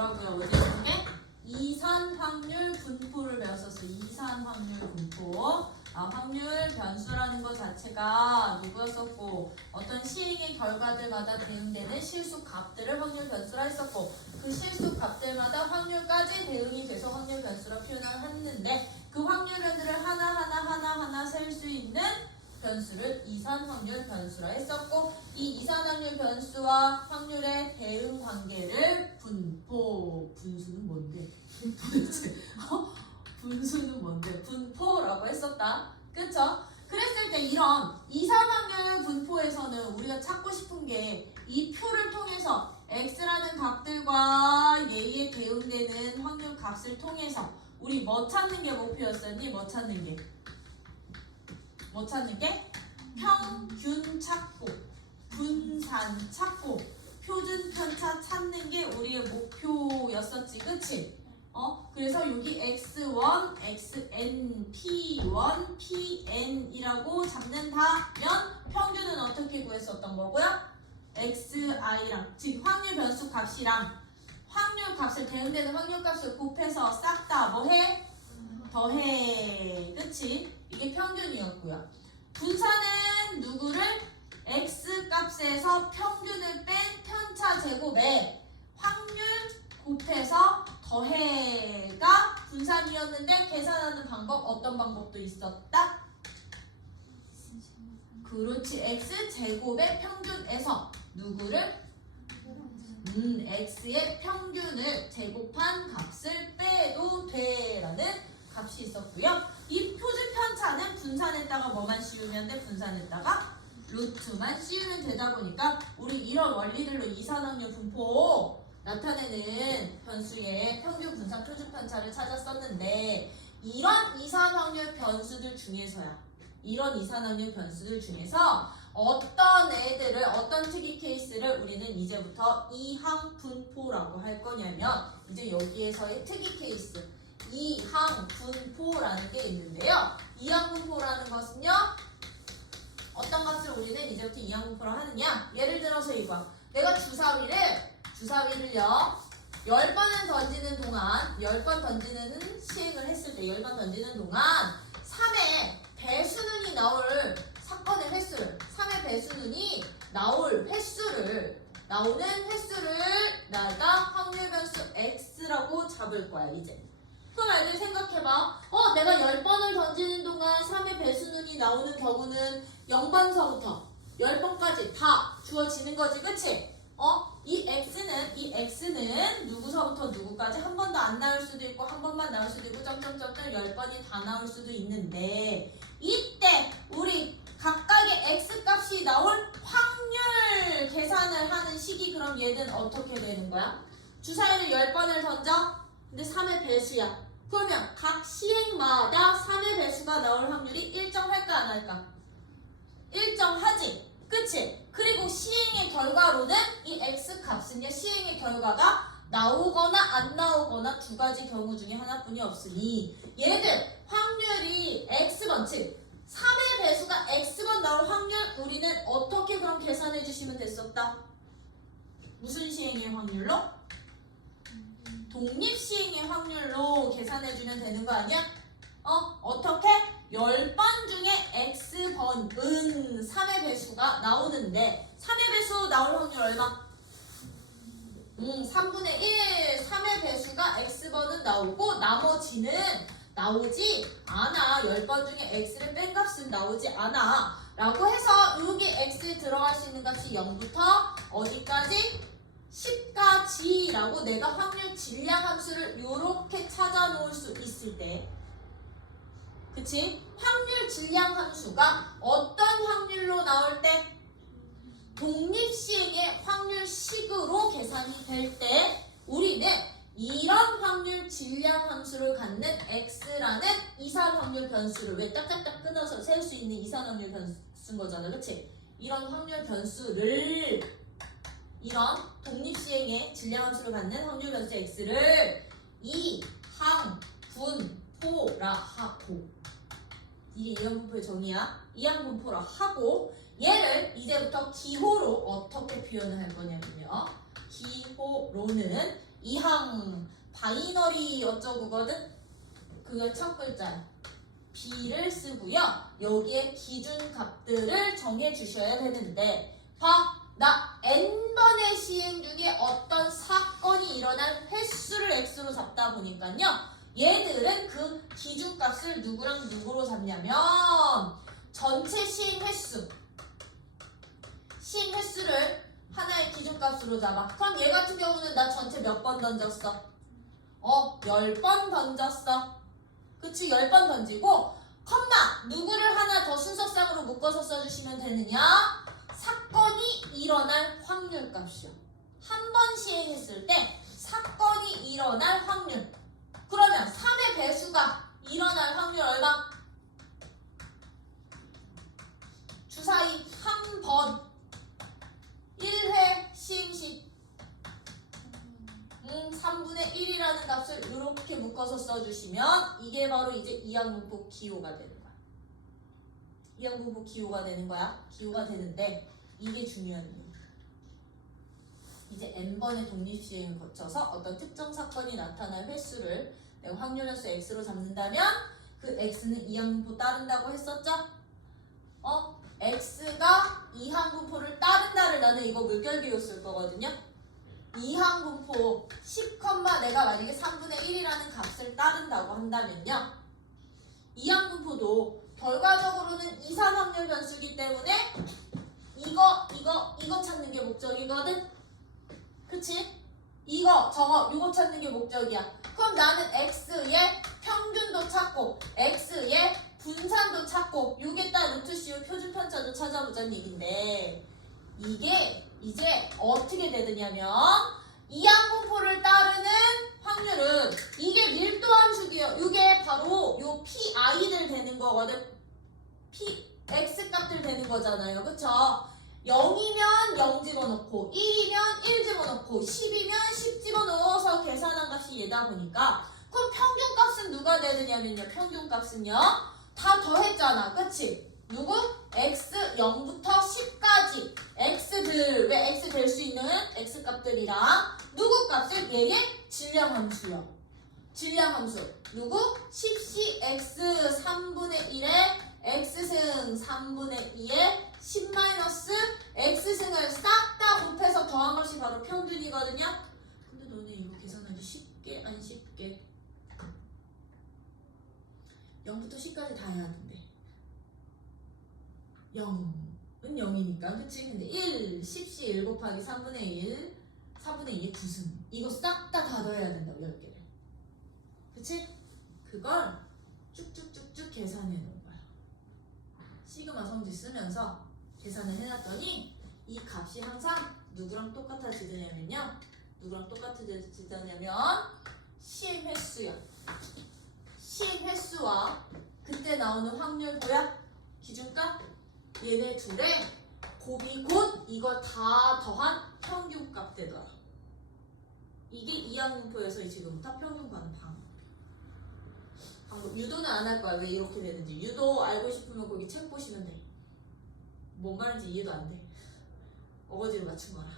뭐라고요? 어제 중에 이산 확률 분포를 배웠었어. 이산 확률 분포. 확률 변수라는 것 자체가 누구였었고 어떤 시행의 결과들마다 대응되는 실수 값들을 확률 변수라 했었고 그 실수 값들마다 확률까지 대응이 돼서 확률 변수라 표현을 했는데 그 확률 변수를 하나하나 셀 수 있는 변수를 이산 확률 변수라 했었고 이 이산 확률 변수와 확률의 대응 관계를 분수는 뭔데? 도대체 분수는 뭔데? 분포라고 했었다. 그쵸? 그랬을 때 이런 이산 확률 분포에서는 우리가 찾고 싶은 게 이 표를 통해서 x라는 값들과 얘에 대응되는 확률 값을 통해서 우리 뭐 찾는 게 목표였었니? 뭐 찾는 게? 평균 찾고 분산 찾고 표준 편차 찾는 게 우리의 목표였었지. 그치? 그래서 여기 x1, xn, p1, pn이라고 잡는다면 평균은 어떻게 구했었던 거고요? xi랑 즉 확률 변수 값이랑 확률 값을 대응되는 확률 값을 곱해서 싹 다 뭐해? 더해. 그치? 이게 평균이었고요. 분산은 누구를? x 값에서 평균을 뺀 편차 제곱에 확률 곱해서 더해가 분산이었는데 계산하는 방법 어떤 방법도 있었다? 그렇지. x제곱의 평균에서 누구를? x의 평균을 제곱한 값을 빼도 돼라는 값이 있었고요. 이 표준 편차는 분산했다가 뭐만 씌우면 돼? 분산했다가 루트만 씌우면 되다 보니까 우리 이런 원리들로 이산확률 분포 나타내는 변수의 평균 분산 표준 편차를 찾았었는데 이런 이산확률 변수들 중에서야 이런 이산확률 변수들 중에서 어떤 애들을 어떤 특이 케이스를 우리는 이제부터 이항 분포라고 할 거냐면 이제 여기에서의 특이 케이스 이항 분포라는 게 있는데요. 이항 분포라는 것은요. 어떤 값을 우리는 이제부터 이항 분포를 하느냐? 예를 들어서 이거 내가 주사위를요 10번을 던지는 동안 10번 던지는 시행을 했을 때 10번 던지는 동안 3의 배수눈이 나올 사건의 횟수를 3의 배수눈이 나오는 횟수를 내가 확률 변수 x라고 잡을 거야. 이제 그럼 애들 생각해봐. 내가 10번을 던지는 동안 3의 배수눈이 나오는 경우는 0번서부터 10번까지 다 주어지는 거지. 그치? 이 x는 누구서부터 누구까지 한 번도 안 나올 수도 있고 한 번만 나올 수도 있고 점점점점 10번이 다 나올 수도 있는데 이때 우리 각각의 x 값이 나올 확률 계산을 하는 식이 그럼 얘는 어떻게 되는 거야? 주사위를 10번을 던져? 근데 3의 배수야. 그러면 각 시행마다 3의 배수가 나올 확률이 일정할까 안 할까? 일정하지. 그치? 그리고 시행의 결과로는 이 x값은요 시행의 결과가 나오거나 안 나오거나 두 가지 경우 중에 하나뿐이 없으니 얘들 확률이 x번 즉 3의 배수가 x번 나올 확률 우리는 어떻게 그럼 계산해 주시면 됐었다? 무슨 시행의 확률로? 독립시행의 확률로 계산해주면 되는 거 아니야? 어떻게? 10번 중에 x번은 3의 배수가 나오는데 3의 배수 나올 확률 얼마? 3분의 1 3의 배수가 x번은 나오고 나머지는 나오지 않아. 10번 중에 x를 뺀 값은 나오지 않아 라고 해서 여기 x에 들어갈 수 있는 값이 0부터 어디까지? 10까지라고 내가 확률 질량 함수를 이렇게 찾아 놓을 수 있을 때 그치? 확률 질량 함수가 어떤 확률로 나올 때? 독립시행의 확률식으로 계산이 될 때 우리는 이런 확률 질량 함수를 갖는 x라는 이산 확률 변수를 왜 딱딱딱 끊어서 셀 수 있는 이산 확률 변수인 거잖아. 그치? 이런 확률 변수를 이런 독립시행의 질량함수를 갖는 확률 변수 x를 이항 분포라 하고 이게 이항 분포의 정의야. 이항 분포라 하고 얘를 이제부터 기호로 어떻게 표현을 할 거냐면요. 기호로는 이항 바이너리 어쩌고거든? 그거 첫 글자야. B를 쓰고요. 여기에 기준값들을 정해주셔야 되는데 나 n번의 시행 중에 어떤 사건이 일어난 횟수를 x로 잡다 보니까요. 얘들은 그 기준값을 누구랑 누구로 잡냐면 전체 시행 횟수를 하나의 기준값으로 잡아. 그럼 얘 같은 경우는 나 전체 몇 번 던졌어? 10번 던졌어. 그치? 10번 던지고 컴마 누구를 하나 더 순서상으로 묶어서 써주시면 되느냐? 사건이 일어날 확률값이요. 한 번 시행했을 때 사건이 일어날 확률. 그러면 3의 배수가 일어날 확률 얼마? 주사위 한 번 1회 시행시 3분의 1이라는 값을 이렇게 묶어서 써주시면 이게 바로 이제 이항분포 기호가 되는 거야. 이항분포 기호가 되는 거야. 기호가 되는데 이게 중요한 이유. 이제 n번의 독립시행을 거쳐서 어떤 특정 사건이 나타날 횟수를 내가 확률연수 x로 잡는다면 그 x는 이항분포 따른다고 했었죠? x가 이항분포를 따른다를 나는 이거 물결기로 쓸 거거든요. 이항분포 10, 내가 만약에 3분의 1이라는 값을 따른다고 한다면요. 이항분포도 결과적으로는 이산 확률 변수이기 때문에 이거 찾는 게 목적이거든. 그치? 이거, 저거, 요거 찾는 게 목적이야. 그럼 나는 x의 평균도 찾고 x의 분산도 찾고 요게 딱 루트 씌우 표준 편차도 찾아보자는 얘긴데 이게 이제 어떻게 되느냐면 이항분포를 따르는 확률은 이게 밀도 함수기요. 이게 바로 요 pi들 되는 거거든. x 값들 되는 거잖아요. 그쵸? 0이면 0 집어넣고 1이면 1 집어넣고 10이면 10 집어넣어서 계산한 값이 얘다 보니까 그럼 평균값은 누가 되느냐면요. 평균값은요. 다 더했잖아. 그치? 누구? x 0부터 10까지 x들 왜 x 될 수 있는 x값들이랑 누구 값을 얘의 질량함수요. 질량함수 누구? 10c x 3분의 1에 x승 3분의 2에 10 마이너스 x승을 싹 다 곱해서 더한 것이 바로 평균이거든요. 근데 너네 이거 계산하기 쉽게 안 쉽게? 0부터 10까지 다 해야 된대. 0은 0이니까 그치? 근데 1, 10시 1 곱하기 3분의 1 4분의 2의 9승 이거 싹 다 더해야 된다고 10개를. 그치? 그걸 쭉쭉쭉쭉 계산해 놓은 거야. 시그마 성질 쓰면서 계산을 해놨더니 이 값이 항상 누구랑 똑같아지느냐면요. 누구랑 똑같아지느냐면 시행 횟수야. 시행 횟수와 그때 나오는 확률 뭐야? 기준값? 얘네 둘의 곱이 곧 이걸 다 더한 평균값 되더라. 이게 이항분포에서 지금부터 평균 구하는 방법. 유도는 안 할 거야. 왜 이렇게 되는지. 유도 알고 싶으면 거기 책 보시면 돼. 뭔 말인지 이해도 안 돼. 어거지로 맞춘 거라.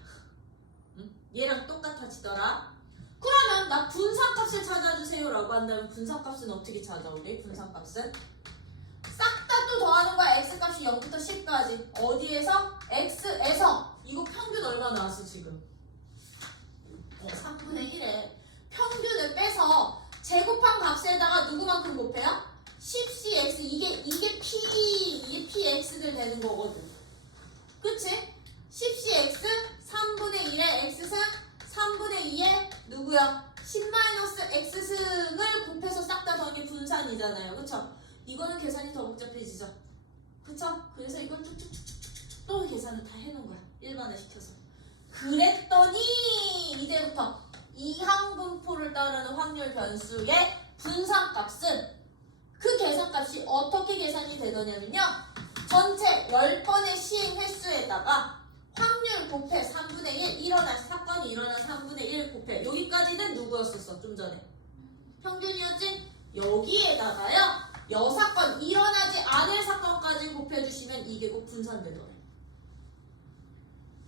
응? 얘랑 똑같아지더라. 그러면 나 분산값을 찾아주세요 라고 한다면 분산값은 어떻게 찾아오래? 분산값은 싹 다 또 더하는 거야. x값이 0부터 10까지 어디에서? x에서 이거 평균 얼마 나왔어 지금? 3분의 1에 평균을 빼서 제곱한 값에다가 누구만큼 곱해요? 10cx 이게 px들 되는 거거든. 그치? 10cx 3분의 1에 x승 3분의 2에 누구야? 10-x승을 곱해서 싹 다 더한 게 분산이잖아요. 그쵸? 이거는 계산이 더 복잡해지죠. 그쵸? 그래서 이건 쭉쭉쭉쭉쭉 또 계산을 다 해놓은 거야. 일반화 시켜서. 그랬더니 이제부터 이항분포를 따르는 확률 변수의 분산값은 그 계산값이 어떻게 계산이 되더냐면요. 전체 10번의 시행 횟수에다가 확률 곱해 3분의 1 사건이 일어난 3분의 1 곱해 여기까지는 누구였었어? 좀 전에 평균이었지? 여기에다가요 여사건 일어나지 않을 사건까지 곱해주시면 이게 곧 분산되더래.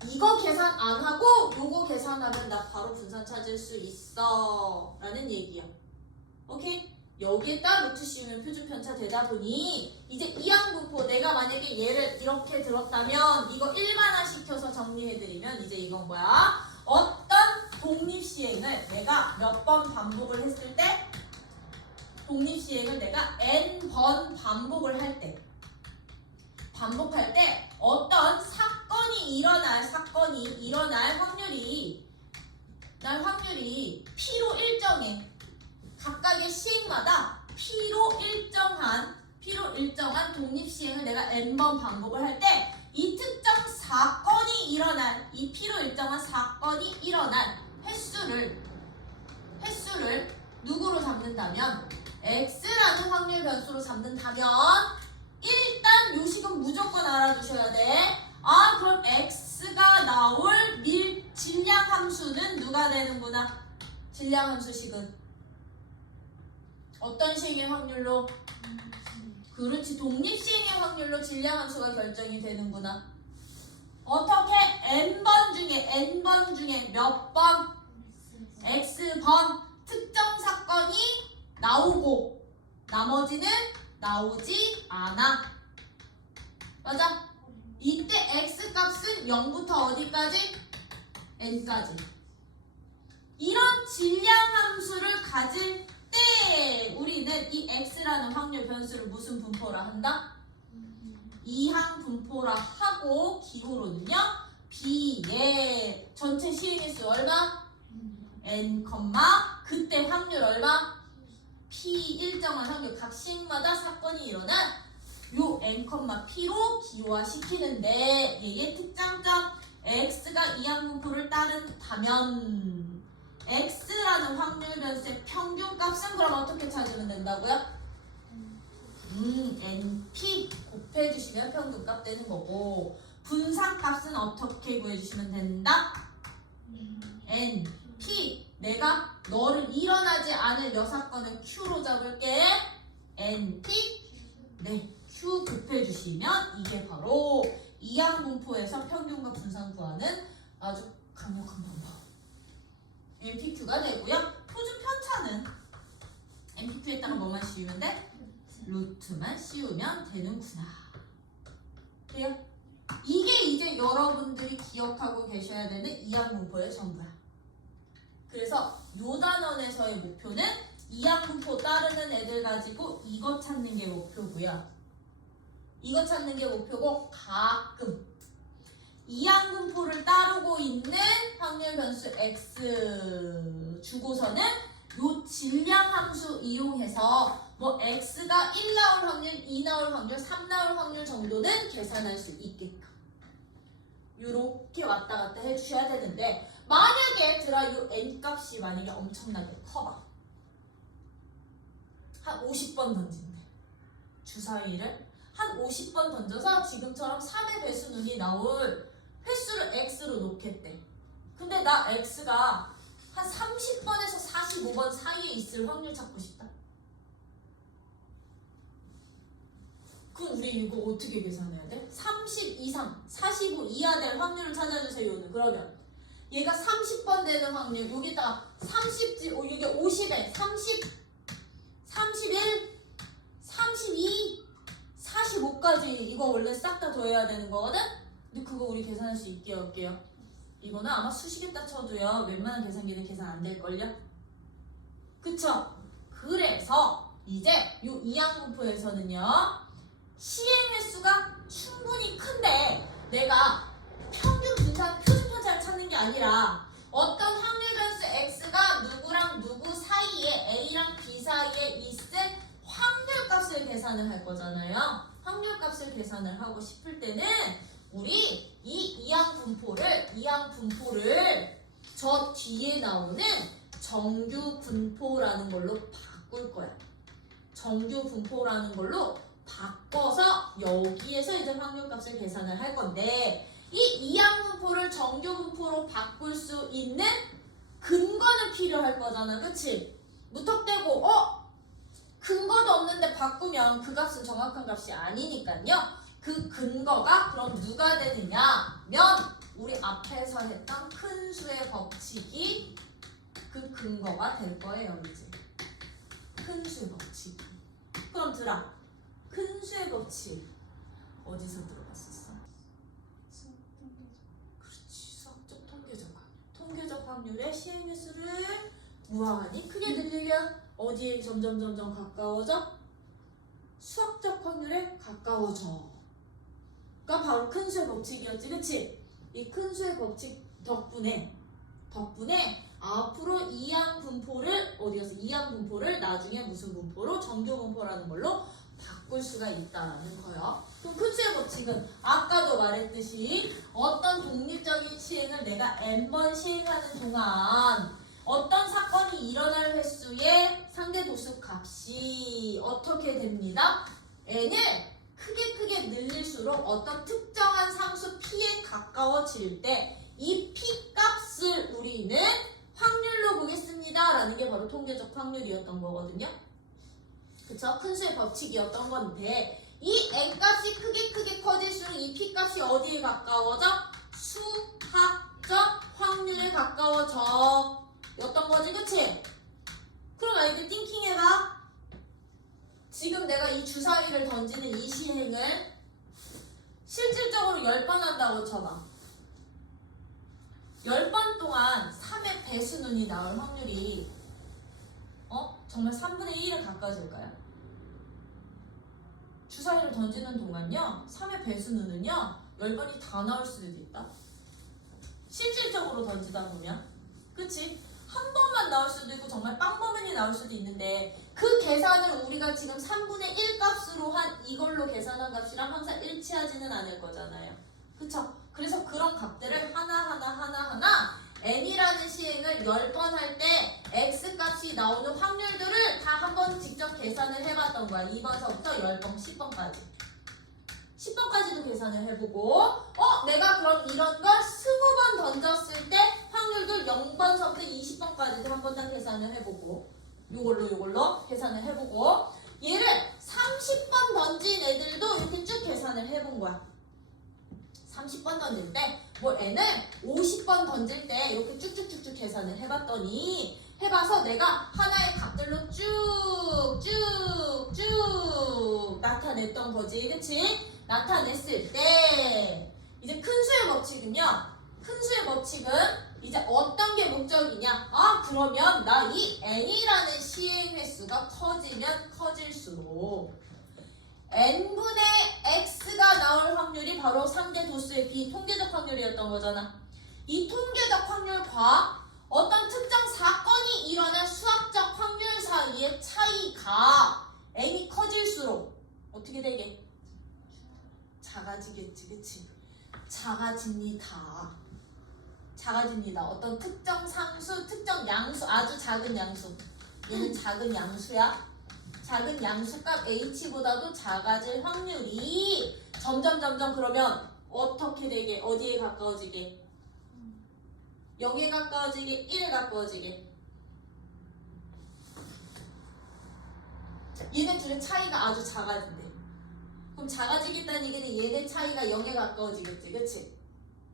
이거 계산 안 하고 요거 계산하면 나 바로 분산 찾을 수 있어 라는 얘기야. 오케이? 여기에다 루트 씌우면 표준 편차 되다 보니 이제 이항분포 내가 만약에 얘를 이렇게 들었다면 이거 일반화 시켜서 정리해드리면 이제 이건 뭐야? 어떤 독립시행을 내가 몇 번 반복을 했을 때 독립시행을 내가 n번 반복을 할 때 반복할 때 어떤 사건이 일어날 확률이 P로 일정해. 각각의 시행마다 P로 일정한 독립시행을 내가 n번 반복을 할 때 이 특정 사건이 일어날 이 P로 일정한 사건이 일어날 횟수를 누구로 잡는다면 X라는 확률 변수로 잡는다면 일단 요식은 무조건 알아두셔야 돼. 아 그럼 X가 나올 질량 함수는 누가 되는구나. 질량 함수식은 어떤 시행의 확률로? 그렇지, 독립시행의 확률로 질량 함수가 결정이 되는구나. 어떻게? n번 중에 몇 번? x번 특정 사건이 나오고 나머지는 나오지 않아. 맞아? 이때 x값은 0부터 어디까지? n까지. 이런 질량 함수를 가질 때 우리는 이 x라는 확률 변수를 무슨 분포라 한다? 이항 분포라 하고 기호로는요 b의 전체 시행의 수 얼마? n, 그때 확률 얼마? p 일정한 확률 각 시행마다 사건이 일어난 요 n, p로 기호화 시키는데 얘의 특장점 x가 이항 분포를 따른다면 x라는 확률 변수의 평균값은 그럼 어떻게 찾으면 된다고요? np 곱해주시면 평균값 되는 거고 분산값은 어떻게 구해주시면 된다? np 내가 너를 일어나지 않을 여사건을 q로 잡을게. np 네 q 곱해주시면 이게 바로 이항 분포에서 평균과 분산 구하는 아주 강력한 방법 npq가 되고요. 표준 편차는 npq에다가 뭐만 씌우면 돼? 루트만 씌우면 되는구나. 돼요? 이게 이제 여러분들이 기억하고 계셔야 되는 이항 분포의 전부야. 그래서 요 단원에서의 목표는 이항 분포 따르는 애들 가지고 이거 찾는 게 목표고요. 이거 찾는 게 목표고 가끔 이항 분포를 따르고 있는 확률 변수 x 주고서는 요 질량 함수 이용해서 뭐 x가 1 나올 확률, 2 나올 확률, 3 나올 확률 정도는 계산할 수 있게끔 요렇게 왔다 갔다 해주셔야 되는데 만약에 요 n값이 만약에 엄청나게 커봐. 한 50번 던진대. 주사위를 한 50번 던져서 지금처럼 3의 배수눈이 나올 횟수를 x로 놓겠대. 근데 나 x가 한 30번에서 45번 사이에 있을 확률 찾고 싶다. 그럼 우리 이거 어떻게 계산해야 돼? 30 이상, 45 이하 될 확률을 찾아주세요는 그러면 얘가 30번 되는 확률 여기다가 30, 이게 50에 30, 31, 32, 45까지 이거 원래 싹 다 더해야 되는 거거든? 근데 그거 우리 계산할 수 있게 할게요. 이거는 아마 수식에다 쳐도요 웬만한 계산기는 계산 안 될걸요? 그쵸? 그래서 이제 요 이항 분포에서는요 시행 횟수가 충분히 큰데 내가 평균 분산 표준 편차를 찾는 게 아니라 어떤 확률 변수 x가 누구랑 누구 사이에 a랑 b 사이에 있을 확률값을 계산을 할 거잖아요. 확률값을 계산을 하고 싶을 때는 우리 이 이항 분포를 저 뒤에 나오는 정규 분포라는 걸로 바꿀 거야. 정규 분포라는 걸로 바꿔서 여기에서 이제 확률값을 계산을 할 건데 이 이항 분포를 정규 분포로 바꿀 수 있는 근거는 필요할 거잖아. 그치? 무턱대고 근거도 없는데 바꾸면 그 값은 정확한 값이 아니니까요. 그 근거가 그럼 누가 되느냐면 우리 앞에서 했던 큰 수의 법칙이 그 근거가 될 거예요, 이제. 큰 수의 법칙. 그럼 들아, 큰 수의 법칙 어디서 들어봤었어? 그렇지, 수학적 통계적 확률. 통계적 확률의 시행 횟수를 무한히 크게 늘리면 어디에 점점 가까워져? 수학적 확률에 가까워져. 가 바로 큰 수의 법칙이었지, 그치? 이 큰 수의 법칙 덕분에 앞으로 이항 분포를 어디였어? 이항 분포를 나중에 무슨 분포로? 정교 분포라는 걸로 바꿀 수가 있다라는 거예요. 그럼 큰 수의 법칙은 아까도 말했듯이 어떤 독립적인 시행을 내가 n번 시행하는 동안 어떤 사건이 일어날 횟수의 상대 도수 값이 어떻게 됩니다? n을 크게 늘릴수록 어떤 특정한 상수 p에 가까워질 때 이 p 값을 우리는 확률로 보겠습니다 라는 게 바로 통계적 확률이었던 거거든요. 그쵸? 큰 수의 법칙이었던 건데 이 n 값이 크게 커질수록 이 p 값이 어디에 가까워져? 수학적 확률에 가까워져 였던 거지, 그치? 그럼 아이들 띵킹해봐. 지금 내가 이 주사위를 던지는 이 시행을 실질적으로 10번 한다고 쳐봐. 10번 동안 3의 배수눈이 나올 확률이 정말 3분의 1에 가까워질까요? 주사위를 던지는 동안요 3의 배수눈은요 10번이 다 나올 수도 있다. 실질적으로 던지다 보면 그치? 한 번만 나올 수도 있고 정말 빵버맨이 나올 수도 있는데 그 계산을 우리가 지금 3분의 1 값으로 한 이걸로 계산한 값이랑 항상 일치하지는 않을 거잖아요. 그쵸? 그래서 그런 값들을 하나하나 n이라는 시행을 10번 할 때 x값이 나오는 확률들을 다 한번 직접 계산을 해봤던 거야. 2번서부터 10번, 10번까지. 10번까지도 계산을 해보고 내가 그럼 이런 걸 20번 던졌을 때 확률들 0번서부터 20번까지도 한 번 다 계산을 해보고 요걸로 계산을 해보고 얘를 30번 던진 애들도 이렇게 쭉 계산을 해본 거야. 30번 던질 때 뭐 n을 50번 던질 때 이렇게 쭉쭉쭉쭉 계산을 해봤더니 해봐서 내가 하나의 값들로 쭉쭉쭉 나타냈던 거지, 그치? 나타냈을 때 이제 큰 수의 법칙은요, 큰 수의 법칙은 이제 어떤 게 목적이냐? 그러면 나 이 n이라는 시행 횟수가 커지면 커질수록 n분의 x가 나올 확률이 바로 상대 도수의 비통계적 확률이었던 거잖아. 이 통계적 확률과 어떤 특정 사건이 일어난 수학적 확률 사이의 차이가 n이 커질수록 어떻게 되게? 작아지겠지, 그치? 작아집니다. 어떤 특정 상수, 특정 양수, 아주 작은 양수. 얘는 작은 양수야. 작은 양수값 h보다도 작아질 확률이 점점 그러면 어떻게 되게? 어디에 가까워지게? 0에 가까워지게? 1에 가까워지게? 얘네 둘의 차이가 아주 작아진대. 그럼 작아지겠다는 얘기는 얘네 차이가 0에 가까워지겠지, 그치?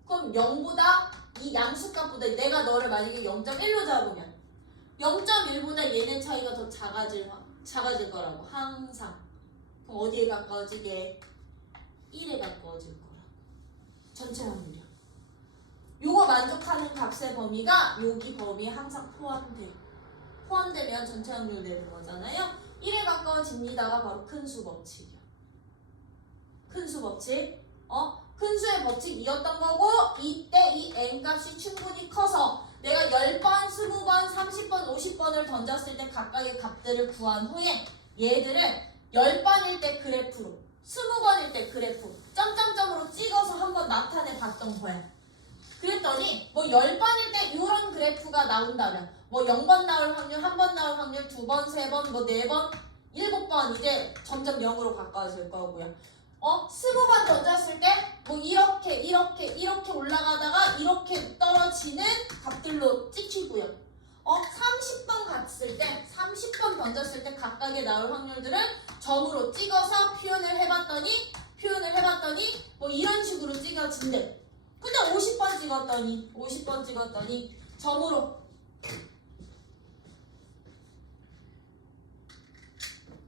그럼 0보다 이 양수값보다 내가 너를 만약에 0.1로 잡으면 0.1보다 얘네 차이가 더 작아질 거라고 항상. 그럼 어디에 가까워지게? 1에 가까워질 거라고. 전체 확률이야. 요거 만족하는 값의 범위가 여기 범위에 항상 포함되면 전체 확률 되는 거잖아요. 1에 가까워집니다가 바로 큰 수 법칙이야. 큰 수 법칙. 큰 수의 법칙이었던 거고 이때 이 n값이 충분히 커서 내가 10번, 20번, 30번, 50번을 던졌을 때 각각의 값들을 구한 후에 얘들을 10번일 때 그래프로 20번일 때 그래프 점점점으로 찍어서 한번 나타내 봤던 거야. 그랬더니 뭐 10번일 때 이런 그래프가 나온다면 뭐 0번 나올 확률, 1번 나올 확률, 2번, 3번, 뭐 4번, 7번 이제 점점 0으로 가까워질 거고요. 15번 던졌을 때 뭐 이렇게 올라가다가 이렇게 떨어지는 값들로 찍히고요. 30번 갔을 때 30번 던졌을 때 각각의 나올 확률들은 점으로 찍어서 표현을 해봤더니 뭐 이런 식으로 찍어진대. 근데 50번 찍었더니 점으로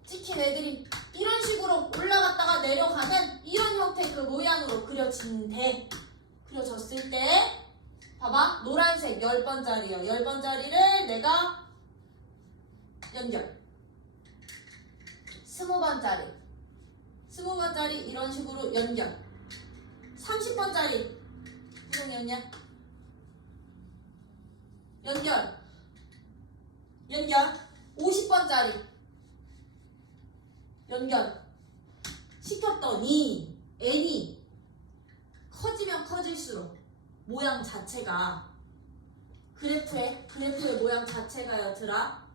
찍힌 애들이 이런 식으로 올라갔다가 내려가는 이런 형태 그 모양으로 그려졌을 때 봐봐. 노란색 10번짜리요. 10번짜리를 내가 연결. 20번짜리 이런 식으로 연결. 30번짜리 무슨 연결? 연결. 50번짜리 연결 시켰더니 n이 커지면 커질수록 모양 자체가 그래프의 모양 자체가 얘들아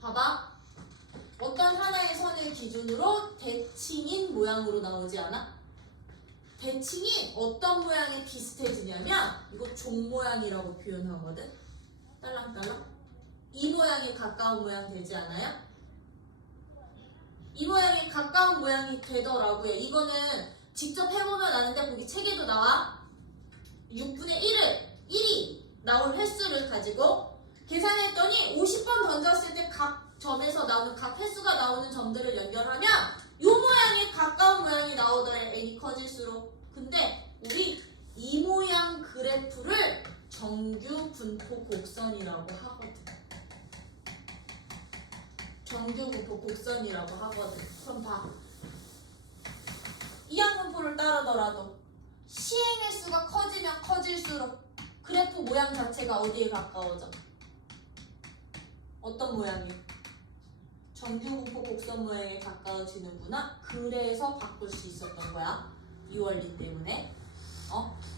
봐봐. 어떤 하나의 선을 기준으로 대칭인 모양으로 나오지 않아? 대칭이 어떤 모양에 비슷해지냐면 이거 종 모양이라고 표현하거든. 딸랑딸랑 이 모양에 가까운 모양 되지 않아요? 이 모양에 가까운 모양이 되더라고요. 이거는 직접 해보면 아는데 거기 책에도 나와. 6분의 1이 나올 횟수를 가지고 계산했더니 50번 던졌을 때 각 점에서 나오는 각 횟수가 나오는 점들을 연결하면 이 모양에 가까운 모양이 나오더래. n이 커질수록. 근데 우리 이 모양 그래프를 정규 분포 곡선이라고 하거든. 정규 분포 곡선이라고 하거든. 그럼 봐. 이항분포를 따르더라도 시행 횟수가 커지면 커질수록 그래프 모양 자체가 어디에 가까워져? 어떤 모양이에요? 정규 분포 곡선 모양에 가까워지는구나. 그래서 바꿀 수 있었던 거야. 이 원리 때문에.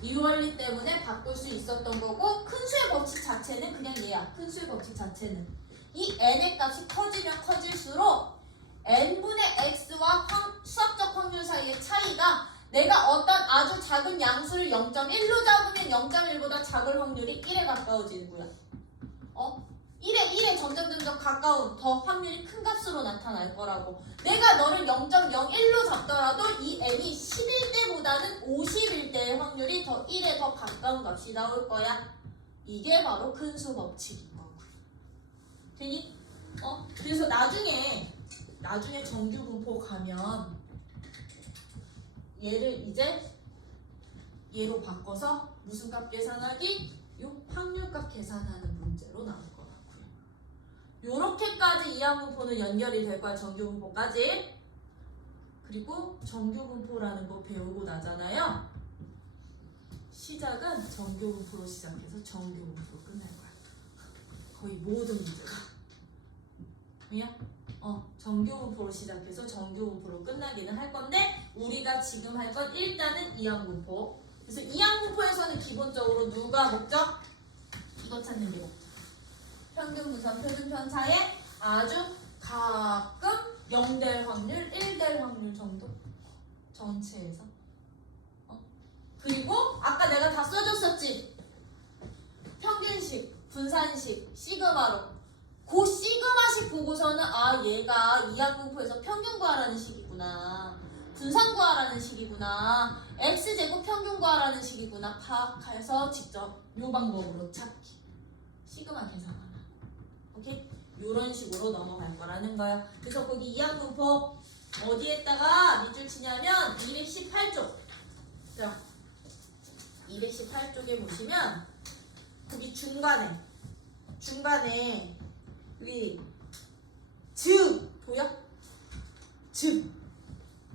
이 원리 때문에 바꿀 수 있었던 거고 큰 수의 법칙 자체는 그냥 얘야. 큰 수의 법칙 자체는 이 n의 값이 커지면 커질수록 n분의 x와 수학적 확률 사이의 차이가 내가 어떤 아주 작은 양수를 0.1로 잡으면 0.1보다 작을 확률이 1에 가까워지는 거야. 1에 점점 가까운 더 확률이 큰 값으로 나타날 거라고. 내가 너를 0.01로 잡더라도 이 n이 11대보다는 51대의 확률이 더 1에 더 가까운 값이 나올 거야. 이게 바로 큰 수 법칙인 거고. 되니? 그래서 나중에 정규 분포 가면 얘를 이제 얘로 바꿔서 무슨 값 계산하기? 요 확률값 계산하는 문제로 나올 거라고요. 요렇게까지 이항분포는 연결이 될 거야. 정규분포까지. 그리고 정규분포라는 거 배우고 나잖아요. 시작은 정규분포로 시작해서 정규분포로 끝날 거야. 거의 모든 문제가. 아니야? 정규분포로 시작해서 정규분포로 끝나기는 할 건데 우리가 지금 할 건 일단은 이항분포. 그래서 이항분포에서는 기본적으로 누가 목적? 이거 찾는 게 목적. 평균 분산 표준 편차에 아주 가끔 0될 확률, 1될 확률 정도? 전체에서. 그리고 아까 내가 다 써줬었지? 평균식, 분산식, 시그마로. 그 시그마식 보고서는 얘가 이항분포에서 평균 구하라는 식이구나. 분산 구하라는 식이구나. x제곱 평균 구하라는 식이구나. 파악해서 직접 요 방법으로 찾기. 시그마 계산하라. 오케이? 요런 식으로 넘어갈 거라는 거야. 그래서 거기 이항분포 어디에다가 밑줄 치냐면 218쪽. 자, 218쪽에 보시면 거기 중간에 여기 즉 보여? 즉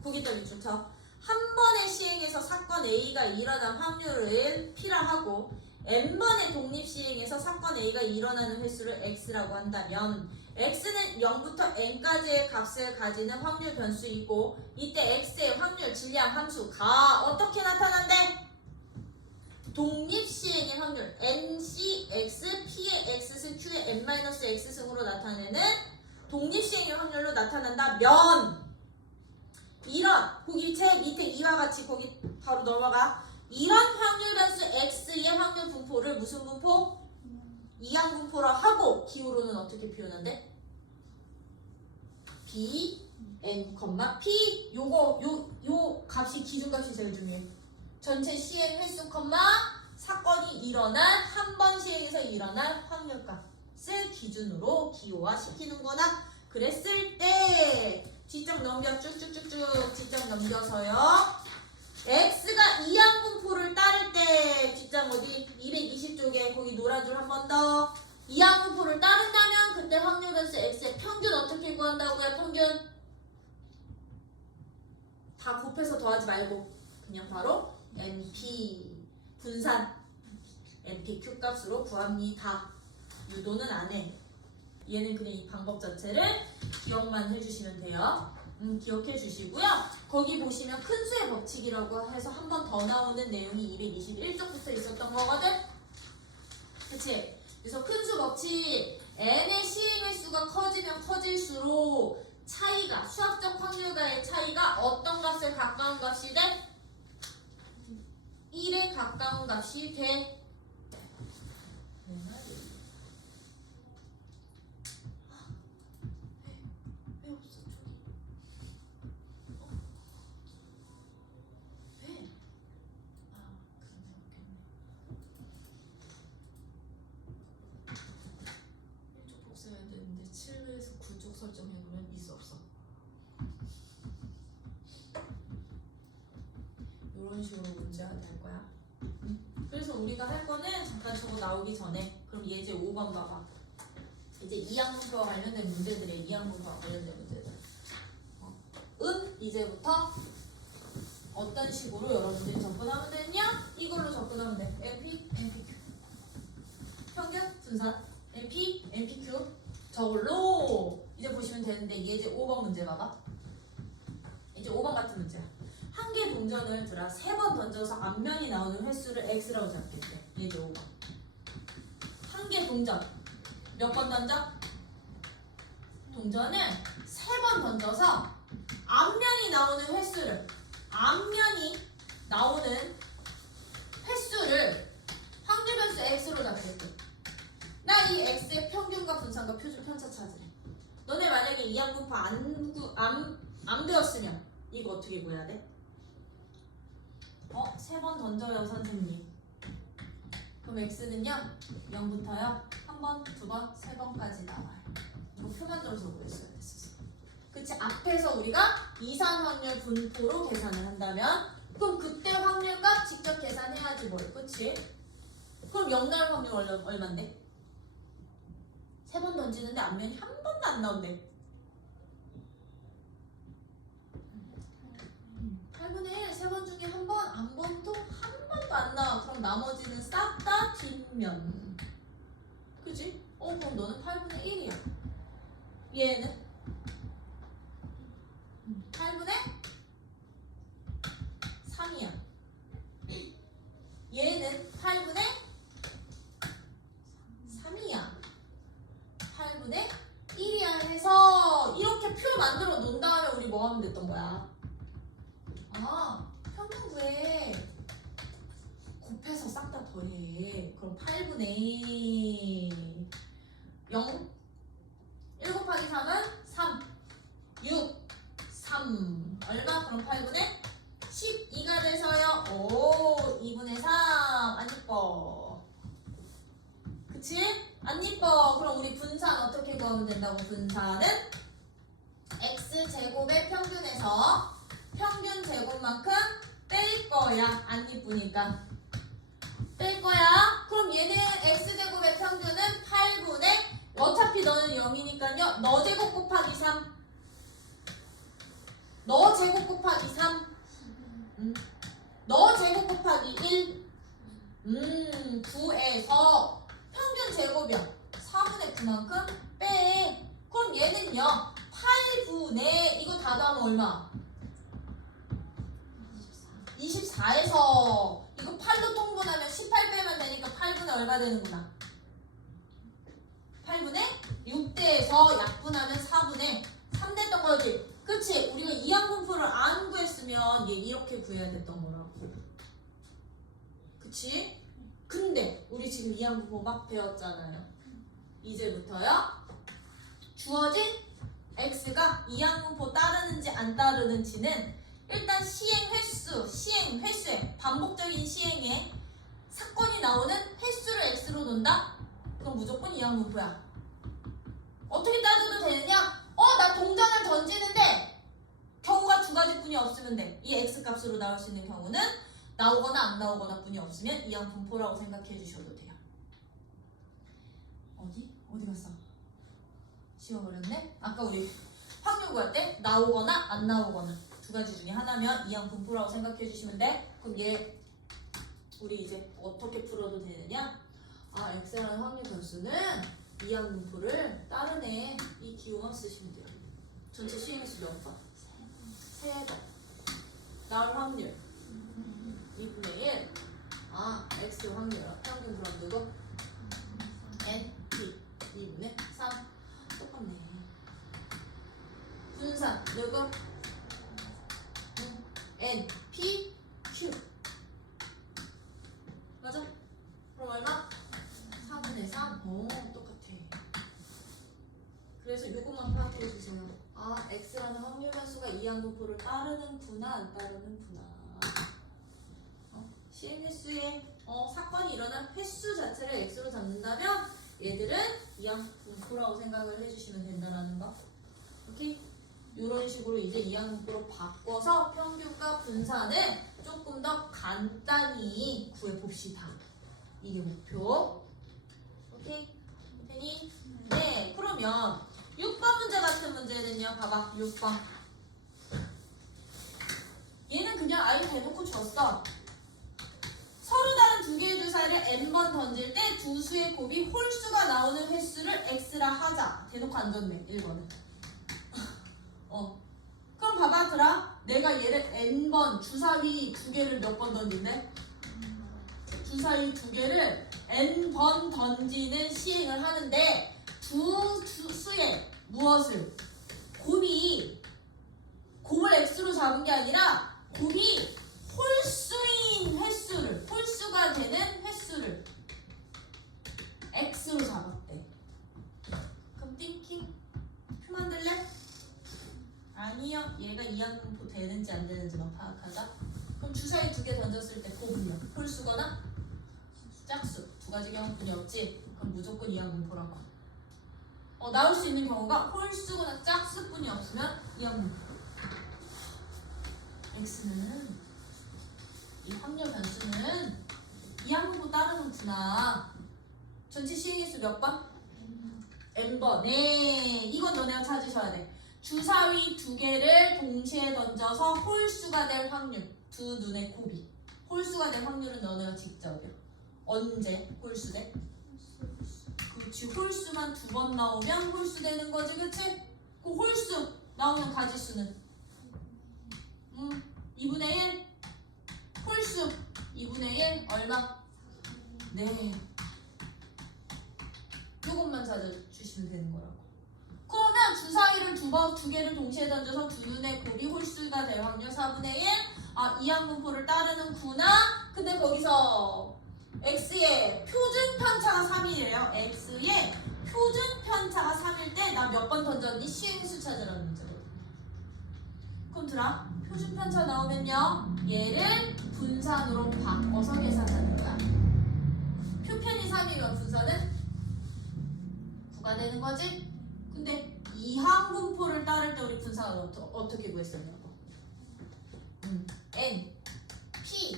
거기다 밑줄 쳐. 한 번의 시행에서 사건 A가 일어난 확률을 P라 하고 n번의 독립시행에서 사건 A가 일어나는 횟수를 X라고 한다면 X는 0부터 N까지의 값을 가지는 확률 변수이고 이때 X의 확률 질량 함수가 어떻게 나타난대? 독립시행의 확률 NCX, P의 X승, Q의 N-X승으로 나타내는 독립시행의 확률로 나타난다면 거기 제 밑에 이와 같이 거기 바로 넘어가. 이런 확률 변수 x의 확률 분포를 무슨 분포? 이항분포라 하고 기호로는 어떻게 표현한대? b n, p 요 값이 기준값이 제일 중요해. 전체 시행 횟수, 사건이 일어난 한 번 시행에서 일어날 확률값을 기준으로 기호화시키는 거나 그랬을 때 뒷장 넘겨 쭉쭉쭉쭉 뒷장 넘겨서요. x가 이항분포를 따를 때 뒷장 어디 220쪽에 거기 노란 줄 한 번 더. 이항분포를 따른다면 그때 확률 변수 x의 평균 어떻게 구한다고요? 평균 다 곱해서 더하지 말고 그냥 바로 NP 분산 NPQ 값으로 구합니다. 유도는 안 해. 얘는 그냥 이 방법 자체를 기억만 해주시면 돼요. 기억해 주시고요. 거기 보시면 큰 수의 법칙이라고 해서 한 번 더 나오는 내용이 221쪽부터 있었던 거거든. 그치? 그래서 큰 수 법칙 n의 시행 횟수가 커지면 커질수록 차이가 수학적 확률과의 차이가 어떤 값에 가까운 값이 돼? 1에 가까운 값이 돼. 왜 없어 저기? 왜? 그런데 없겠네. 1쪽 복사해야 되는데 7에서 9쪽 설정해 놓으면 있어 없어. 이런 식으로 문제가 될 거야. 그래서 우리가 할 거는 잠깐 저거 나오기 전에 그럼 예제 5번 봐봐. 이제 이항분포와 관련된 문제들이에요. 이항분포와 관련된 문제들. 이제부터 어떤 식으로 여러분들이 접근하면 되냐? 이걸로 접근하면 돼. NP, NPQ. 평균, 분산, NP, NPQ. 저걸로 이제 보시면 되는데 예제 5번 문제 봐봐. 이제 5번 같은 문제야. 한 개 동전을 들어 3번 던져서 앞면이 나오는 횟수를 x라고 잡겠대. 예제 5번. 한 개 동전 몇 번 던져? 동전을 3번 던져서 앞면이 나오는 횟수를 확률 변수 x로 잡겠대. 나 이 x의 평균과 분산과 표준 편차 찾으래. 너네 만약에 이항분포 안 배웠으면 이거 어떻게 구해야 돼? 3번 던져요 선생님. 그럼 x는요 0부터요 1번, 2번, 3번까지 나와요. 이거 표 만들어서 구했어야 됐었어. 그치? 앞에서 우리가 이산 확률 분포로 계산을 한다면 그럼 그때 확률값 직접 계산해야지 뭘. 그치? 그럼 0 나올 확률 얼만데? 3번 던지는데 앞면이 한 번도 안 나온대. 8분의 1, 3번 중에 한 번, 한 번도 한 번도 안 나와. 그럼 나머지는 싹 다 뒷면. 그치? 그럼 너는 8분의 1이야. 얘는 8분의 3이야. 얘는 8분의 3이야. 8분의 1이야 해서 이렇게 표 만들어 놓은 다음에 우리 뭐 하면 됐던 거야? 평균 구해. 곱해서 싹 다 더해. 그럼 8분의 0 1 곱하기 3은 3 6 3 얼마? 그럼 8분의 12가 돼서요. 2분의 3 안 이뻐. 그치? 안 이뻐. 그럼 우리 분산 어떻게 구하면 된다고? 분산은 x제곱의 평균에서 평균 제곱만큼 뺄 거야. 안 이쁘니까 뺄 거야. 그럼 얘는 x제곱의 평균은 8분의 어차피 너는 0이니까요 너 제곱 곱하기 3 너 제곱 곱하기 3 너 제곱 곱하기 1 9에서 평균 제곱이야 4분의 9만큼 빼. 그럼 얘는요 8분의 이거 다 더하면 얼마? 24에서 이거 8로 통분하면 18 빼면 되니까 8분의 얼마 되는구나. 8분의 6대에서 약분하면 4분의 3 됐던 거지. 그치? 우리가 이항분포를 안 구했으면 얘 이렇게 구해야 됐던 거라고. 그치? 근데 우리 지금 이항분포 막 배웠잖아요. 이제부터요 주어진 x가 이항분포 따르는지 안 따르는지는 일단 시행 횟수에 반복적인 시행에 사건이 나오는 횟수를 x로 놓는다? 그럼 무조건 이항분포야. 어떻게 따져도 되느냐? 나 동전을 던지는데 경우가 두 가지뿐이 없으면 돼. 이 x 값으로 나올 수 있는 경우는 나오거나 안 나오거나 뿐이 없으면 이항분포라고 생각해 주셔도 돼요. 어디 갔어? 지워버렸네? 아까 우리 확률 구할 때 나오거나 안 나오거나 두 가지 중에 하나면 이항분포라고 생각해 주시면 돼. 그럼 얘 우리 이제 어떻게 풀어도 되느냐? x라는 확률 변수는 이항분포를 따르네. 이 기호만 쓰시면 돼요. 전체 시행횟수 몇 번? 3번. 나올 확률 2분의 1. x 확률 평균 그럼 누구? n, p 2분의 3. 똑같네. 분산 누구? n, p, q. 맞아? 그럼 얼마? 4분의 3. 똑같아. 그래서 이것만 파악해 주세요. x라는 확률 변수가 이항분포를 따르는구나 안 따르는구나. 시행횟수에 사건이 일어난 횟수 자체를 x로 잡는다면 얘들은 이항분포라고 생각을 해주시면 된다는 거. 오케이? 이런 식으로 이제 이항분포로 바꿔서 평균과 분산을 조금 더 간단히 구해봅시다. 이게 목표. 오케이? 되니? 네. 그러면 6번 문제 같은 문제는요. 봐봐. 6번. 얘는 그냥 아예 대놓고 줬어. 서로 다른 두 개의 주사위를 n번 던질 때 두 수의 곱이 홀수가 나오는 횟수를 x라 하자. 대놓고 안 줬네. 1번은. 그럼 봐봐 들아. 내가 얘를 n번 주사위 두 개를 몇 번 던진대? 주사위 두 개를 n번 던지는 시행을 하는데 두 수의 무엇을? 곱을 x로 잡은 게 아니라 곱이 홀수인 횟수를, 홀수가 되는 횟수를 x로 잡았대. 그럼 띵킹 표 만들래? 아니요. 얘가 이항분포 되는지 안 되는지만 파악하자. 그럼 주사위 두 개 던졌을 때 곱은요? 홀수거나 짝수 두 가지 경우뿐이 없지. 그럼 무조건 이항분포라고. 나올 수 있는 경우가 홀수거나 짝수뿐이 없으면 이항분포. x는 이 확률 변수는 이항분포 따르는구나. 전체 시행횟수 몇 번? n번. 네, 이건 너네가 찾으셔야 돼. 주사위 두 개를 동시에 던져서 홀수가 될 확률. 두 눈의 곱이 홀수가 될 확률은 너네가 직접이야. 언제 홀수 돼? 그렇지. 홀수만 두 번 나오면 홀수 되는 거지, 그치? 그 홀수 나오면 가지수는 2분의 1. 홀수 2분의 1 얼마? 네. 이것만 찾아주시면 되는 거라고. 그러면 주사위를 두 개를 동시에 던져서 두 눈의 곱이 홀수가 될 확률 4분의 1. 이항분포를 따르는구나. 근데 거기서 x의 표준 편차가 3이래요. x의 표준 편차가 3일 때 나 몇 번 던졌니? 시행수 찾으라는 문제거든요. 그럼 들아, 표준 편차 나오면요, 얘를 분산으로 바꿔서 계산하는 거야. 표편이 3이면 분산은 9가 되는 거지? 근데 이항분포를 따를 때 우리 분산을 어떻게 구했었냐고. n, p,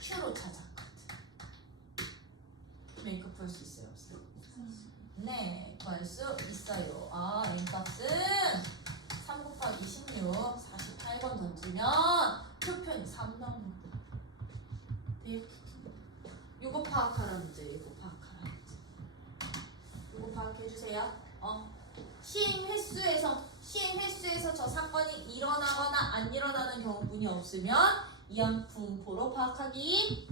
q로 찾았거든. 메이크업 할 수 있어요? 없어요? 네, 구할 수 있어요. n 값은 3 곱하기 16, 48번 던지면 표편이 3 나오는 거야. 네. 요거 파악하라는 문제, 요거 파악하라는 문제. 요거 파악해주세요. 시행횟수에서 저 사건이 일어나거나 안 일어나는 경우뿐이 없으면 이항분포로 파악하기.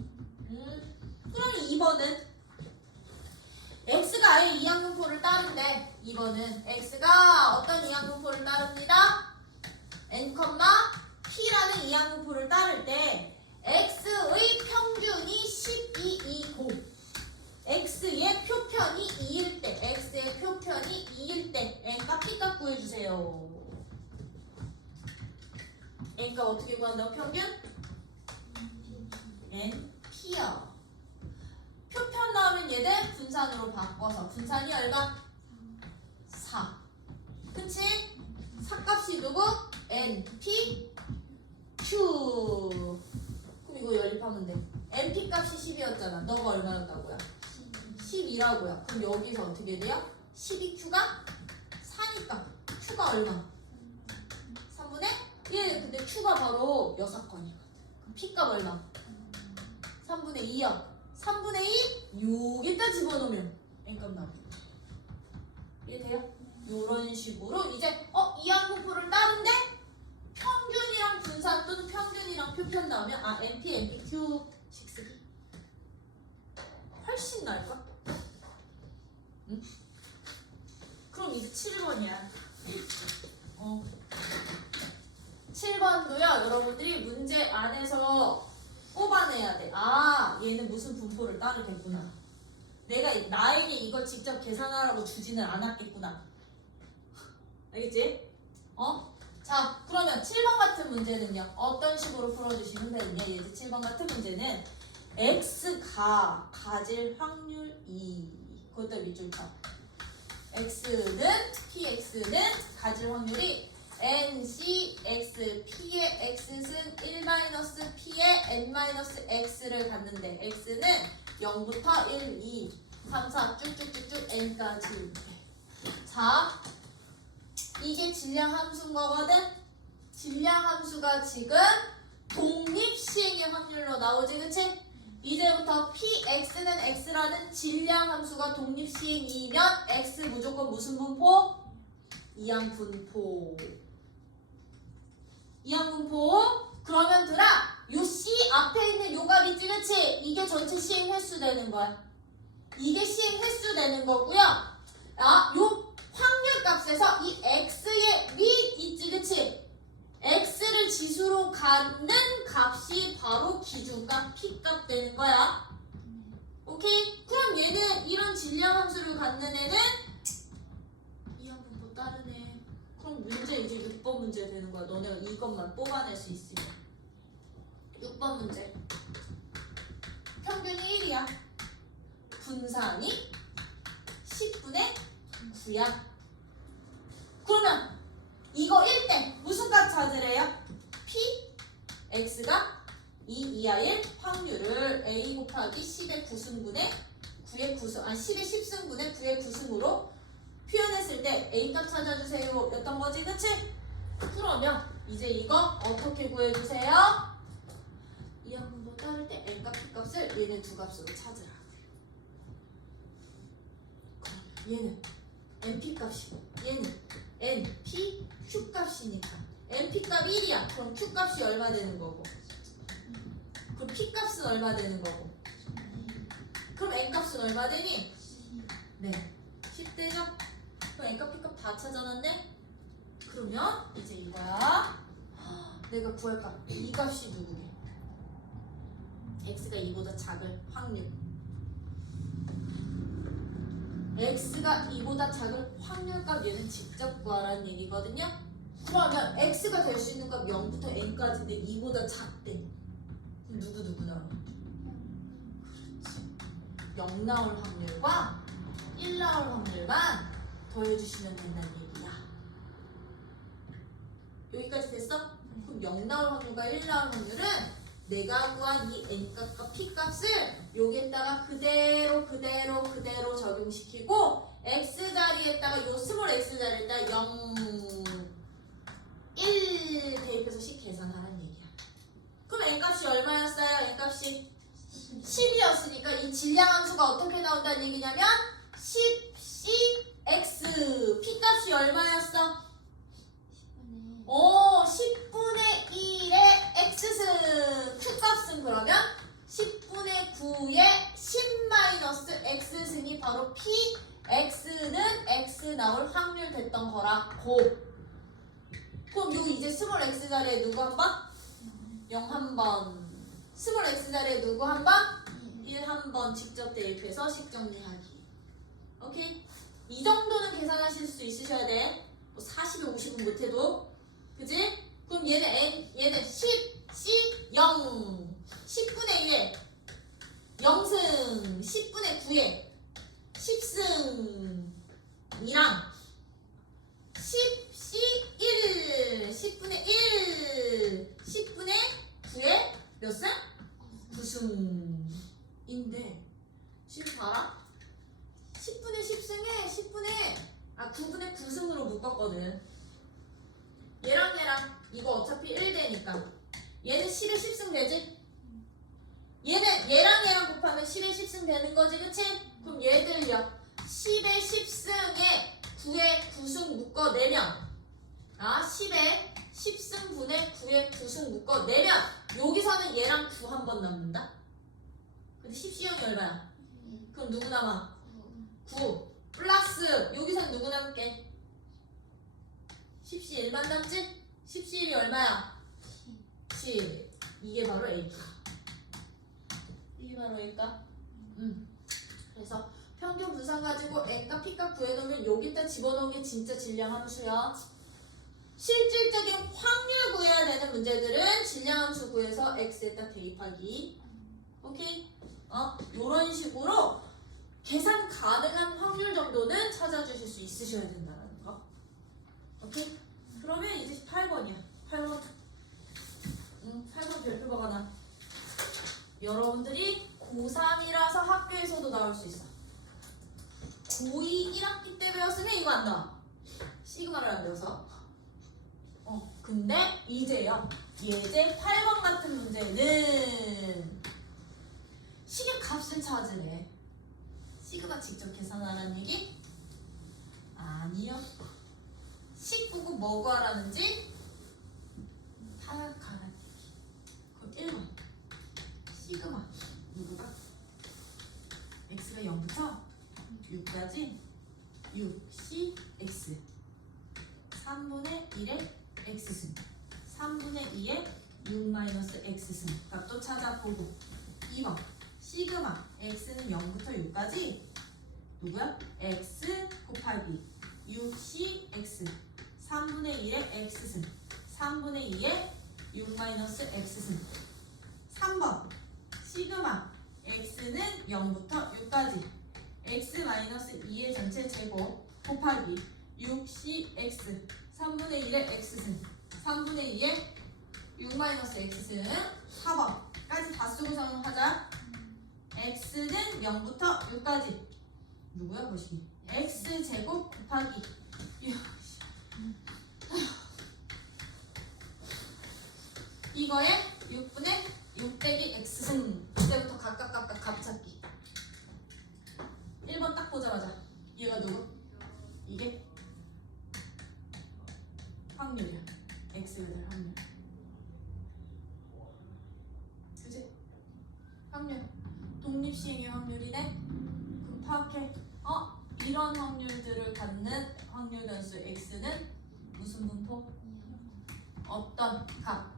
그럼 2번은 x가 아예 이항분포를 따른대. 2번은 x가 어떤 이항분포를 따릅니다. n, p라는 이항분포를 따를 때 x의 평균이 12이고 x의 표편이 2일 때, x의 표편이 2일 때 n값 p값 구해주세요. n값 어떻게 구한다고 평균? np야. 표편 나오면 얘들 분산으로 바꿔서 분산이 얼마? 4. 그치? 4값이 누구? np q. 그럼 이거 연립하면 돼. np 값이 10이었잖아. 너가 얼마였다고요? 12라고요. 그럼 여기서 어떻게 돼요? 12q가 4니까 q가 얼마? 3분의 1. 근데 q가 바로 6건이거든. 그럼 p값 얼마? 3분의 2요. 3분의 2 여기다 집어넣으면 n값 나오겠죠. 이해돼요? 이런 식으로 이제 이항분포를 따른데 평균이랑 분산 또는 평균이랑 표편 나오면 np, npq 쓰기 훨씬 나을까? 응? 그럼 이제 7번이야. 7번도요 여러분들이 문제 안에서 뽑아내야 돼. 얘는 무슨 분포를 따르겠구나. 내가 나에게 이걸 직접 계산하라고 주지는 않았겠구나. 알겠지? 자, 그러면 7번 같은 문제는요. 어떤 식으로 풀어주시면 되느냐. 얘들 7번 같은 문제는 x가 가질 확률 2. 그것도 밑줄 쳐. x는 px는 가질 확률이 ncx p의 x승 1-p의 n-x를 갖는데 x는 0부터 1, 2, 3, 4 쭉쭉쭉쭉 n까지. 자, 이게 질량 함수인 거거든? 질량 함수가 지금 독립시행의 확률로 나오지, 그치? 이제부터 px는 x라는 질량 함수가 독립시행이면 x 무조건 무슨 분포? 이항분포. 이항분포. 그러면 들아, 요 c 앞에 있는 요 값 있지, 그치? 이게 전체 시행 횟수 되는 거야. 이게 시행 횟수 되는 거고요. 요 확률 값에서 이 x의 밑 있지, 그치? x를 지수로 갖는 값이 바로 기준값 p값 되는 거야. 오케이? 그럼 얘는 이런 질량 함수를 갖는 애는 이항분포 따르네. 그럼 문제 이제 6번 문제 되는 거야. 너네가 이것만 뽑아낼 수 있으면. 6번 문제. 평균이 1이야. 분산이 10분의 9야. 그러면 이거 1대 무슨 값 찾으래요? p x가 2 이하 1 확률을 a 곱하기 10의 9승분의 9의 9승 10의 10승분의 9의 9승으로 표현했을 때 a 값 찾아주세요 였던 거지, 그치? 그러면 이제 이거 어떻게 구해주세요? 이항분포 따를 때 n 값, p 값을 얘네 두 값으로 찾으라. 얘는 np 값이고 얘는 np q 값이니까 np 값 1이야. 그럼 q 값이 얼마 되는 거고? 그럼 p 값은 얼마 되는 거고? 그럼 n 값은 얼마 되니? 네, 10대죠? 그럼 n 값, p 값 다 찾아놨네? 그러면 이제 이거야. 내가 구할 값, 이 값이 누구게? x가 2보다 작을 확률. x가 2보다 작은 확률값 얘는 직접 구하라는 얘기거든요. 그러면 x가 될 수 있는 값 0부터 n까지인데 2보다 작대. 그럼 누구 나와? 그렇지. 0 나올 확률과 1 나올 확률만 더해주시면 된다는 얘기야. 여기까지 됐어? 그럼 0 나올 확률과 1 나올 확률은 내가 구한 이 n값과 p값을 여기에다가 그대로 적용시키고 x자리에다가 요 스몰 x자리에다가 0, 1 대입해서 씩 계산하라는 얘기야. 그럼 n값이 얼마였어요? n값이 10이었으니까 이 질량 함수가 어떻게 나온다는 얘기냐면 10cx p값이 얼마였어? 10분의 1의 x승 q값은 그러면 10분의 9의 10-x승이 바로 px는 x 나올 확률 됐던 거라고. 그럼 요 이제 스몰 x 자리에 누구 한 번? 0 한 번. 스몰 x 자리에 누구 한 번? 1 한 번 직접 대입해서 식 정리하기. 오케이? 이 정도는 계산하실 수 있으셔야 돼. 뭐 40에 50은 못해도. 그지? 그럼 얘는 10, 0. 10분의 1에 0승, 10분의 9에 10승 이랑 1, 10분의 1, 10분의 9에 몇 승? 9승인데 지금 봐라 10분의 10승에 9분의 9승으로 묶었거든. 얘랑 이거 어차피 1되니까 얘는 10에 10승 되지? 얘랑 곱하면 10에 10승 되는 거지, 그치? 그럼 얘들요 10에 10승에 9에 9승 묶어내면 10에 10승 분의 9에 9승 묶어내면 여기서는 얘랑 9 한 번 남는다. 근데 10C0이 얼마야? 그럼 누구 남아? 9 플러스 여기서는 누구 남게? 10C 1만 남지? 10C 1이 얼마야? 10. 이게 바로 A다. 이게 바로 A일까? 그래서 평균 분산 가지고 N값, P값 구해놓으면 여기다 집어넣은 게 진짜 질량 함수야. 실질적인 확률 구해야 되는 문제들은 질량 함수 구해서 X에다 대입하기. 오케이? 요런 식으로 계산 가능한 확률 정도는 찾아주실 수 있으셔야 된다는 거. 오케이? 그러면 이제 8번이야. 8번. 8번 별표가 나. 여러분들이 고3이라서 학교에서도 나올 수 있어. 고2 1학기 때 배웠으면 이거 안 나와. 시그마를 안 배워서. 근데 이제요. 예제 8번 같은 문제는 식의 값을 찾으래. 시그마 직접 계산하라는 얘기? 아니요. 식 보고 뭐 구하라는지 타협하라는 얘기. 그럼 1번 시그마 누구가? x가 0부터 6까지 6cx 3분의 1의 x승 3분의 2의 6-x승 값도 찾아보고 2번 시그마 x는 0부터 6까지 누구야? x 곱하기 6cx 3분의 1의 x승 3분의 2의 6-x승 3번 시그마 x는 0부터 6까지 x-2의 전체 제곱 곱하기 6cx 3분의 1의 x승 3분의 2의 6-x승 4번까지 다 쓰고서 하자. x는 0부터 6까지 누구야 보시기 x제곱 곱하기 이거에 6분의 6 빼기 x승 이때부터 각각 값 찾기. 1번 딱 보자마자 얘가 누구? 이게 확률이야. x가 될 확률. 그치? 확률. 독립시행의 확률이네. 그럼 파악해. 이런 확률들을 갖는 확률 변수 x는 무슨 분포? 어떤 값?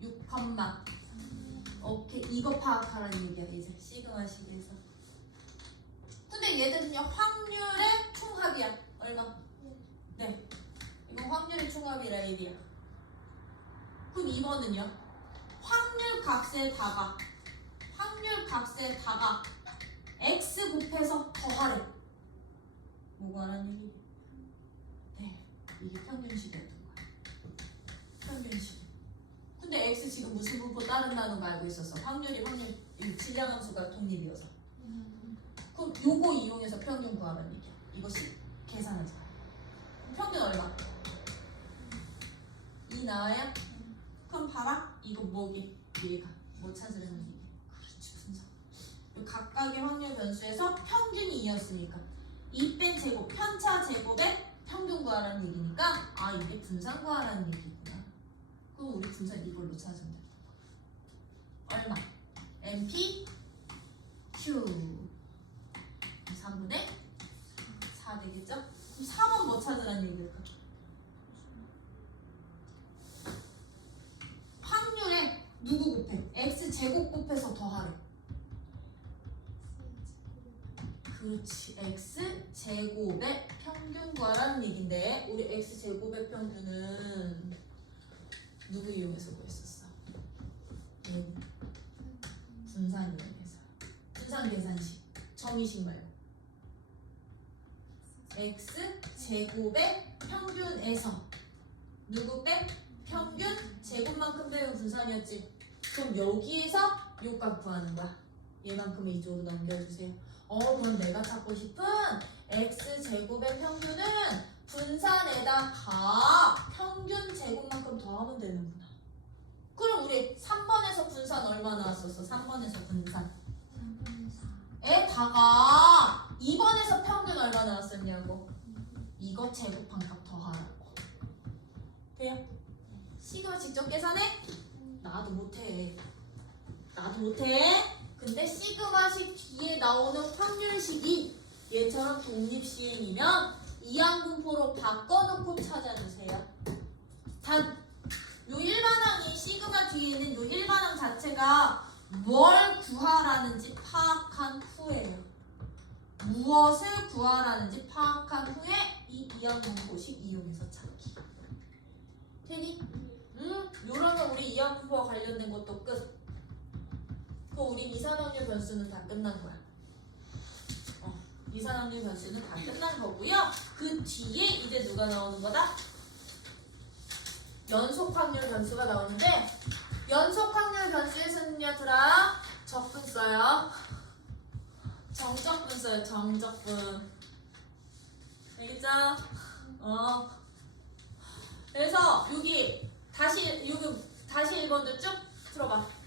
6, 오케이. 이거 파악하라는 얘기야 이제 시그마 식에서. 근데 얘들은요 확률의 총합이야. 얼마? 네. 이거 확률의 총합이라 얘기야. 그럼 2번은요? 확률 값에다가 x 곱해서 더하래. 뭐가 하라는 얘기? 네. 이게 평균식이었던 거야. 평균식. 근데 x 지금 무슨 분포 따른다는 거 알고 있었어. 확률 이 질량함수가 독립이어서. 그럼 요거 이용해서 평균 구하라는 얘기야. 이것이 계산하자. 평균 얼마? 2 나와요? 그럼 봐라. 이거 뭐기? 얘가 뭐 찾으라는 얘기? 그렇지 분석. 각각의 확률 변수에서 평균이 2였으니까 2 뺀 제곱 편차 제곱에 평균 구하라는 얘기니까 이게 분산 구하라는 얘기구나. 그럼 우리 분산 이걸로 찾으면 돼. 얼마? MP Q 3분의 4 되겠죠? 그럼 4번 뭐 찾으라는 얘기일까? 확률에 누구 곱해? x 제곱 곱해서 더하래. 그렇지. x 제곱의 평균 구하라는 얘긴데 우리 x 제곱의 평균은 누구 이용해서 구했었어? 얘 분산 이용해서. 분산 계산식 정의식 말고 x 제곱의 평균에서 누구 빼? 평균 제곱만큼 빼는 분산이었지. 그럼 여기에서 요값 구하는 거야. 얘만큼을 이쪽으로 넘겨주세요. 그럼 내가 찾고 싶은 x 제곱의 평균은 분산에다가 평균 제곱만큼 더하면 되는구나. 그럼 우리 3번에서 분산 얼마 나왔었어? 3번에서 분산 에다가 2번에서 평균 얼마 나왔었냐고. 이거 제곱한 값 더하라고. 돼요? 시그마 직접 계산해? 나도 못해. 근데 시그마식 뒤에 나오는 확률식이 얘처럼 독립시행이면 이항분포로 바꿔놓고 찾아주세요. 단, 요 일반항이 시그마 뒤에 있는 요 일반항 자체가 뭘 구하라는지 파악한 후에요. 무엇을 구하라는지 파악한 후에 이 이항분포식 이용해서 찾기. 되니? 요러면 우리 이항분포와 관련된 것도 끝. 그럼 우리 이산확률 변수는 다 끝난 거야. 이산확률 변수는 다 끝난 거고요. 그 뒤에 이제 누가 나오는 거다? 연속확률 변수가 나오는데, 연속확률 변수에서는 얘들아 적분 써요. 정적분 써요. 정적분. 알겠죠? 그래서 여기 다시 1번도 쭉 풀어봐.